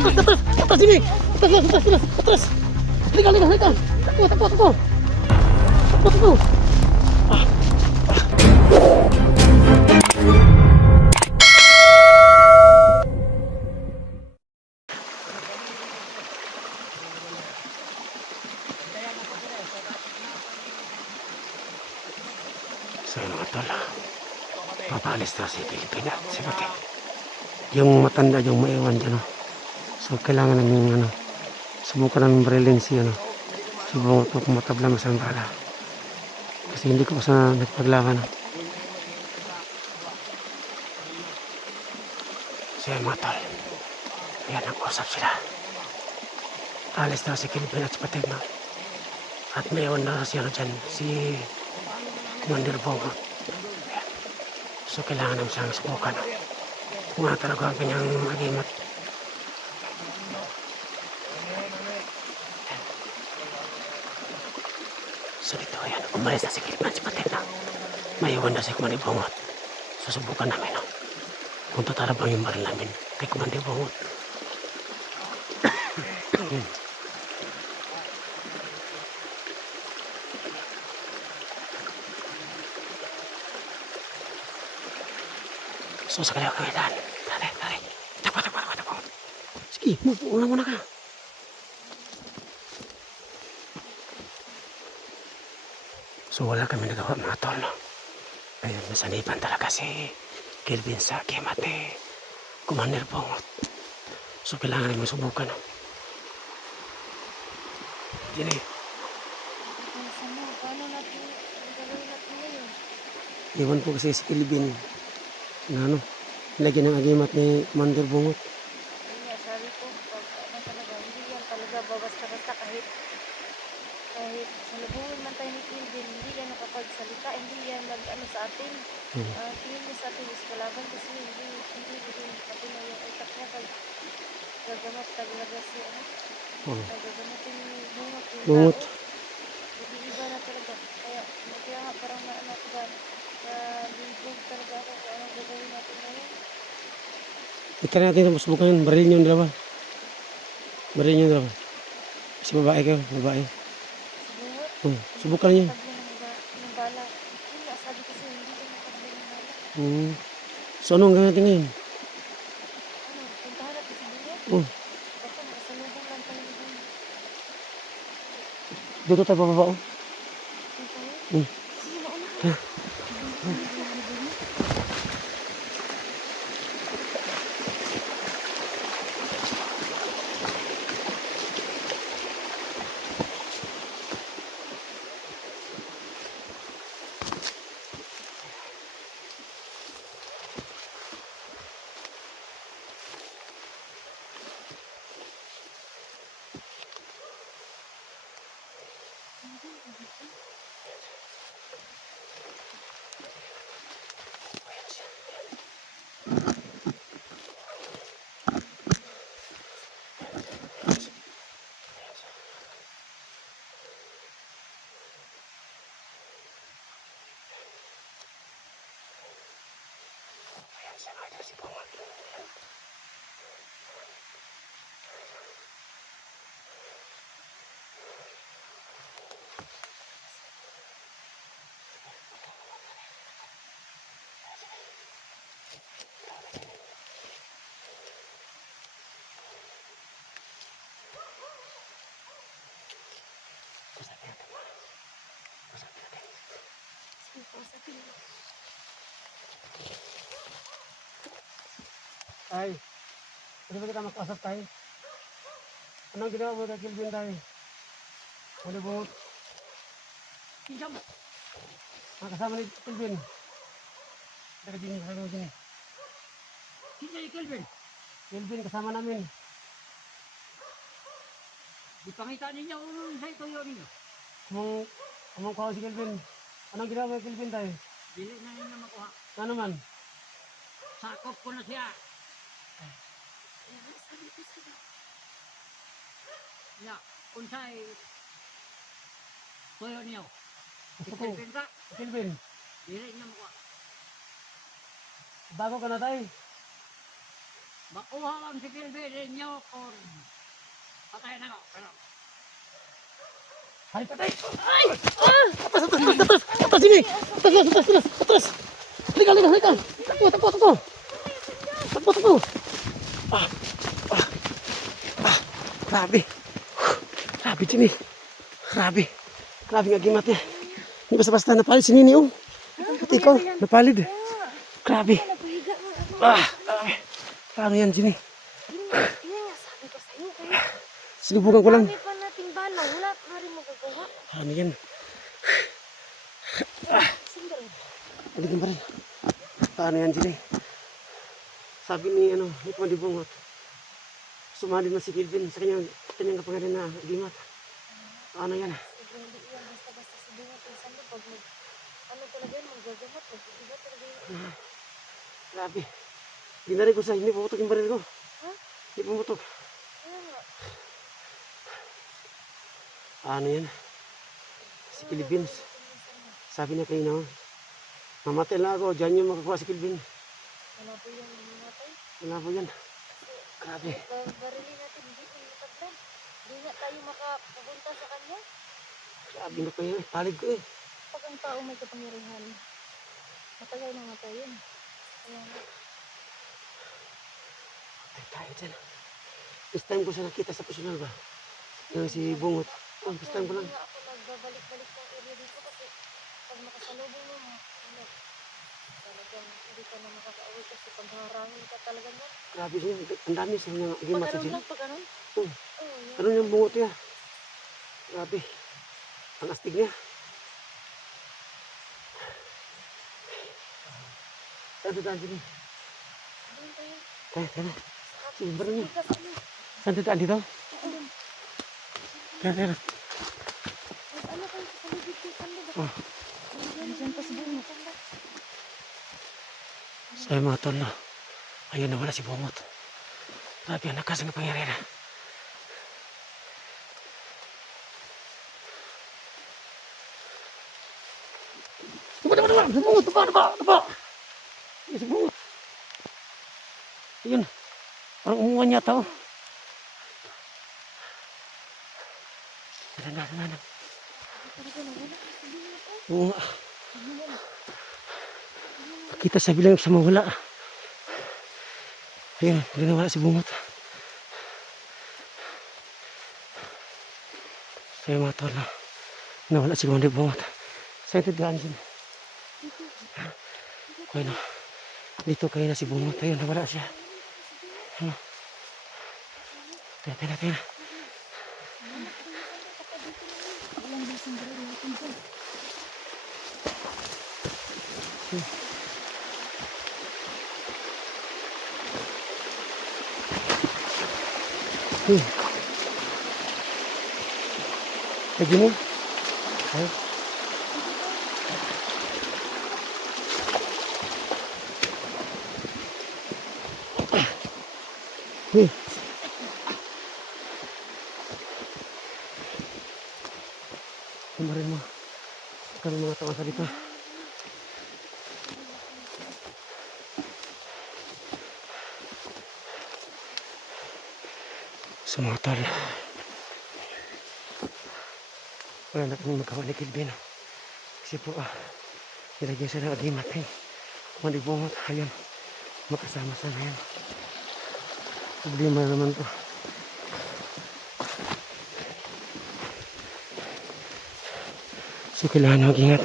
Atas sini. Atas. Lihat. Takut. So yun mga tol, papaalis na si Pilipina at si Pati. Yung matanda yung maiwan dyan. So kailangan namin subukan namin barilin si subong ito kumatablang sa bala. Kasi hindi ko pa sana nagpaglaban. So yun mga tol, yan ang usap sila. Alis na si Pilipina at si Pati at maiwan na siya dyan si Commander Bongo. So kailangan namin siyang subukan kung ano talaga ang kanyang agimat. So dito ayan, umalis na si Kilipan si Patin na maiwan na si Commander Bongo. Susubukan namin kung totoo ba yung baril namin kay Commander Bongo. So sa kaliwa kami daan. Tari. Takbo. Sige, muna muna ka. So wala kami nagawa mga tol. Ayun, nasanipan talaga si Kelvin sa kimat ni Commander Bongot. So kailangan namin subukan. Dini. Iwan po kasi si Kelvin na lagyan ng agimat ni Commander Bongot. Kaya sabi ko, talaga, hindi yan talaga babasta-basta kahit salubungin man tayo ni Kelvin, hindi yan nakapagsalita, hindi yan sa atin. Tingin niya sa atin is kalaban kasi hindi din pati na yung utak niya pag gagamot talaga si gagamatin ni Bungot yung tao. Hindi iba na talaga. Kaya nga parang nalibog talaga ako kung anong gagawin natin ngayon. Ika natin subukan yun, baril nyo yung dalawa. Kasi babae kayo, babae. Subukan nyo. Ng bala. Yun nga, sabi kasi hindi ko matabla ng bala. So anong gawin natin ngayon? Puntahan natin si Bungot? Baka makasalubong lang tayo ni Bungot. Dito tayo pababa Puntahan? Sige, mauna ka. Tay, pwede ba kita mag-usap tayo? Anong ginawa mo kay Kelvin tayo? Ano po? Kasama ni Kelvin. Kasama ni Kelvin. Kelvin, kasama namin. Ipakita ninyo kung sa ito yun ninyo. Kumang kuha si Kelvin. Anong ginawa mo kay Kelvin tayo? Dili na ninyo makuha. Ano man? Sakop ko na siya. Ya, kung sa'y tuyo niyo. Ikalpin ka, Kelvin, dili niyo makuha. bago ka na tayo. Makuha lang si Kilby ninyo kung patay na ako. Pero, Ay, patay! Ay! Atas, atas, atas, atas! Atas, sini! Atas, atas, atas, atas! Atas! Halika, halika, halika! Takbo, takbo, takbo! Takbo, takbo! Ah! Ah! Ah! Grabe! Grabe, Jimmy! Grabe! Grabe nga gimat niya! Hindi basta-basta napalid si Nini, oh! At ikaw, napalid! Grabe! Napahiga nga ako. Ah! Grabe! Paano yan, Jimmy? Yun nga sabi ko sa'yo. Kaya Sinubukan ko lang. dami pa nating bala. Wala pa rin magagawa. Ano yan? Sandali. Halika pa rin. Paano yan, Jimmy? Sabi ni, ni Pumandibungot, sumali na si Kilvin sa kanyang kapangalan na gimat. Paano yan? Sige, hindi yan. Basta-basta sabihin natin sandali. Pag ano talaga yun, magagamot. Mag-iba talaga yun. Grabe. Binarig ko sa hindi pumutok yung baril ko. Ha? Hindi pumutok. Kaya nga. Ano yan? Si Philippines. Sabi niya kanina, mamatay lang ako. Diyan yung makakuha si Kilvin. Wala po yung mamatay. Wala po yan. Grabe. Barilin natin. Hindi po mataglan. Hindi nga tayo makapunta sa kanya. Grabe na kayo. Palig ko eh. Pag ang tao may kapangyarihan, matagal na matay yun. Kaya nga. Patay tayo dyan. First time ko siya nakita sa personal ba? Yung si Bungot. Oh, first time ko lang. Hindi nga ako nagbabalik-balik ng area dito kasi pag makasalubong mo, ano, talagang hindi ka na makaka-away kasi pagharangin ka talaga nun. Grabe siya. Ang dami sa kanya Pag gimat sa ganun dyan. lang, pag ganun. Oh. Oo, yan. Ano yung Bungot niya? Grabe. Ang astig niya. Saan ito tayo dyan? Doon tayo. Kaya, tara. Sige, barang niya. Tigas, ano. Saan ito tayo dito? Doon. Tara, tara. Ano kayo sa paligid ko, sanda ba? Oh. Diyan pa sa bungo. Sanda. Sabi mga tol, no? Ayun na wala si Bungot. Grabe ang nakas ng pangyarihan. Diba? Si Bungot, diba? Ayun, si Bungot. Ayun. Parang umuha niya tao. Tara na. Talaga na wala. Sabihin mo to. Oo nga. Kita sa bilang sa mawala. Ayun, hindi na wala si Bungot. Sabi mga tol, no? Nawala si Bungot. Saan ito daan dyan? Okay, no? Dito kayo na si Bungot. Ayun, nawala siya. Ano? Tira. Walang bilang baril natin dyan. Lagi mo? Ay. Kemarin mo. Kami mga tao sa dito. Sa mga tol. Wala na kami magawa ni Kilvin. Kasi po, nilagyan siya ng agimat. Manibungot. Ayun. Makasama sa ngayon. Problema naman to. So kailangan mag-ingat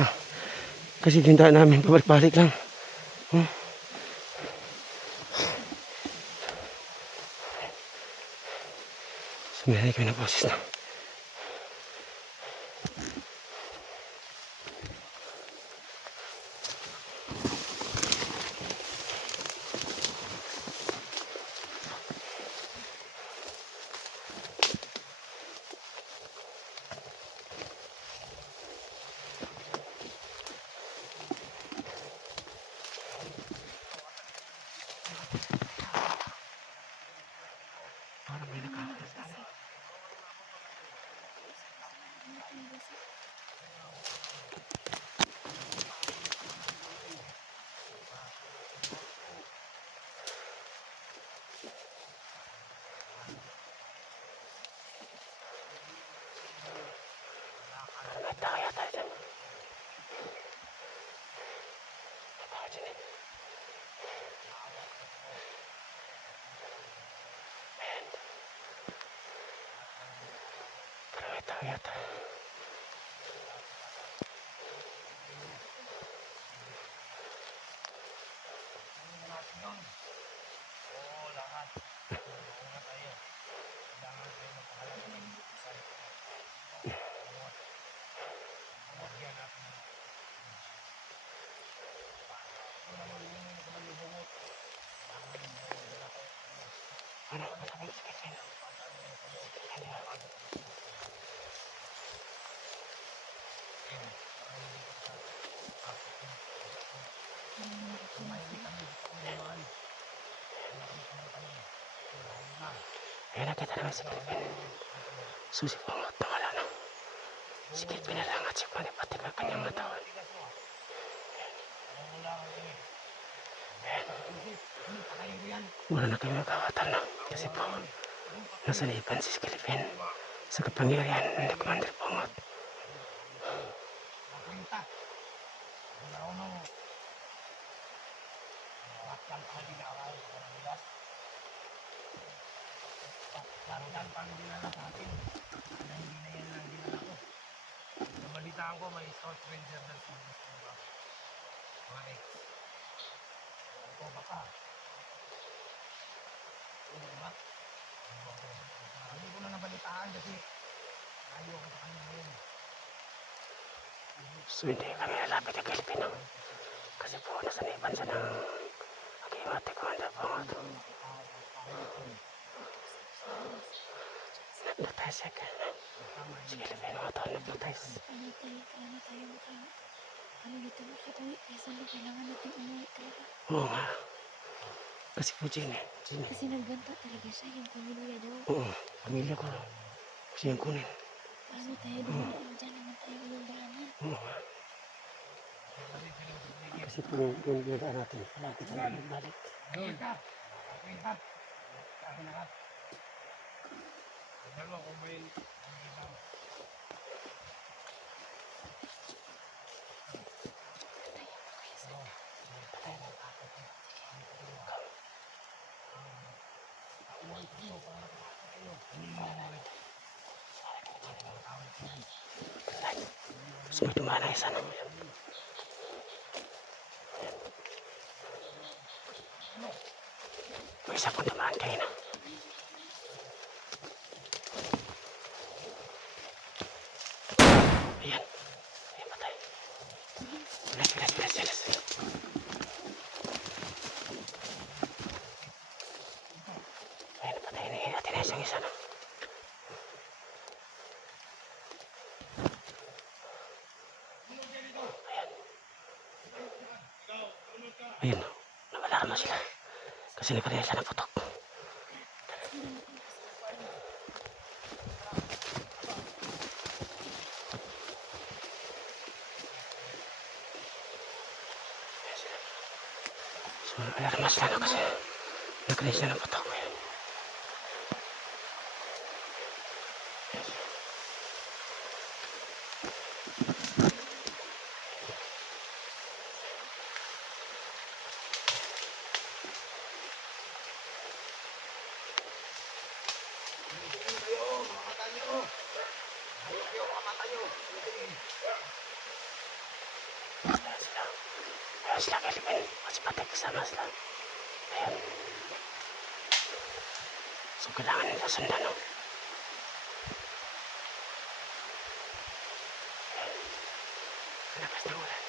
kasi dinda namin pabalik-balik lang. Sumihay kayo na boses na. Parang may nakakita sa amin. puyat. Oo, lahat. Mauna tayo. Kailangan tayo magpahalaga ng isang bawat pamagyan natin ng wala mo rin yung kamalibungot. Ano ba sabi si Kevin? Ayan, nakita naman si Kevin. Susi Bongot na wala na. Si Kevin na lang at si Pani pati ka kanyang matawan. Wala na kayo magkakatan na. Kasi po, nasa lipan si Kevin sa kapangyarihan ng Commander Bongot. Nakwenta. Marunong. Bakyan pa dinaaral sa Pilipinas. Bakyan pa dinala sa atin. Na hindi na yan ang dinala ko. Nabalitaan ko may Scout Ranger ng Pilipinas. Mga ex. Ito baka. Ano ba? Hindi ko na nabalitaan kasi ayaw ko sa kanya ngayon. So hindi kami lalapit kay Kevin. No? Kasi po, nasa lipan siya ng Akiwate Commander Bongot. Nagtatesek. Si Kevin mga taon nagtates. Ano tayo maka... Ano dito makatawi? Kaysa na kailangan natin umuwi talaga. Oo nga. Kasi po Jenny. Kasi nagbanta talaga siya yung pamilya daw. Oo, pamilya ko. Gusto niyang kunin. Paano tayo dumaan dyan naman tayo yung daanan? Oo nga. Kasi po yung biyadaan natin. Palagi tayo nagbalik. Kwenta. Kwenta. Sabi na lahat. Tignan mo kung may ibang. Gusto mo dumaan na isa naman. May isa pong dumaan kayo na. Ayan. Ayan patay. Bilas. Ayan patay na. Natin na isang isa na. Ayan. Nawala naman sila. Kasi nagkanila sila ng putok. So, nawala naman sila na kasi nagkanila sila ng putok. Ayan sila Kelvin. Mas patay kasama sila. Ayan. So, kailangan nila sundan, no? Lakas ng ulan.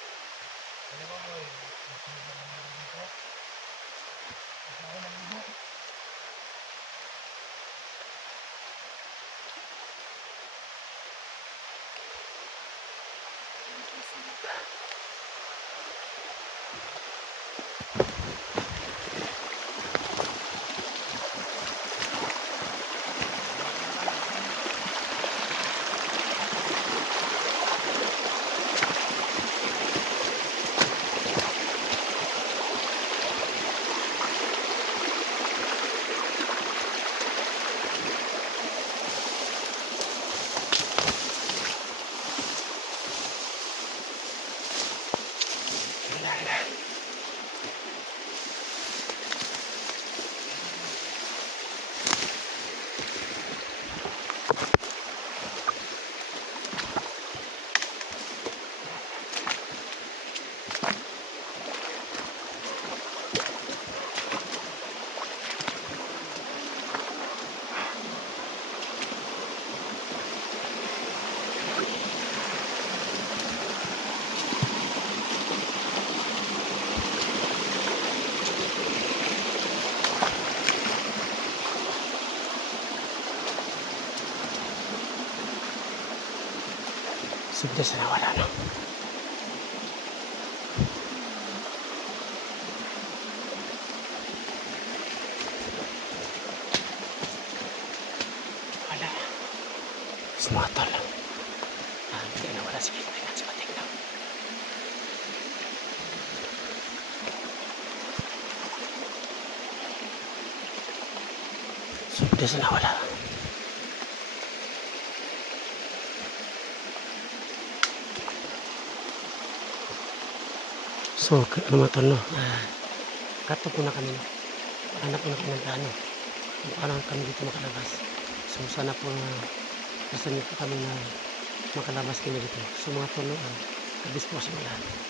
Subdes na wala, no? Wala. Mga tol. Hindi na wala si Kingpin at si Pating, no? Subdes na wala. So, ano mga tol, no? Kato po na kami, no? Hanap po na kami ng plano kung paano kami dito makalabas. So, sana po basta niyo po kami na makalabas kami dito. So, mga tol, no? Kabis po sa mga lahat.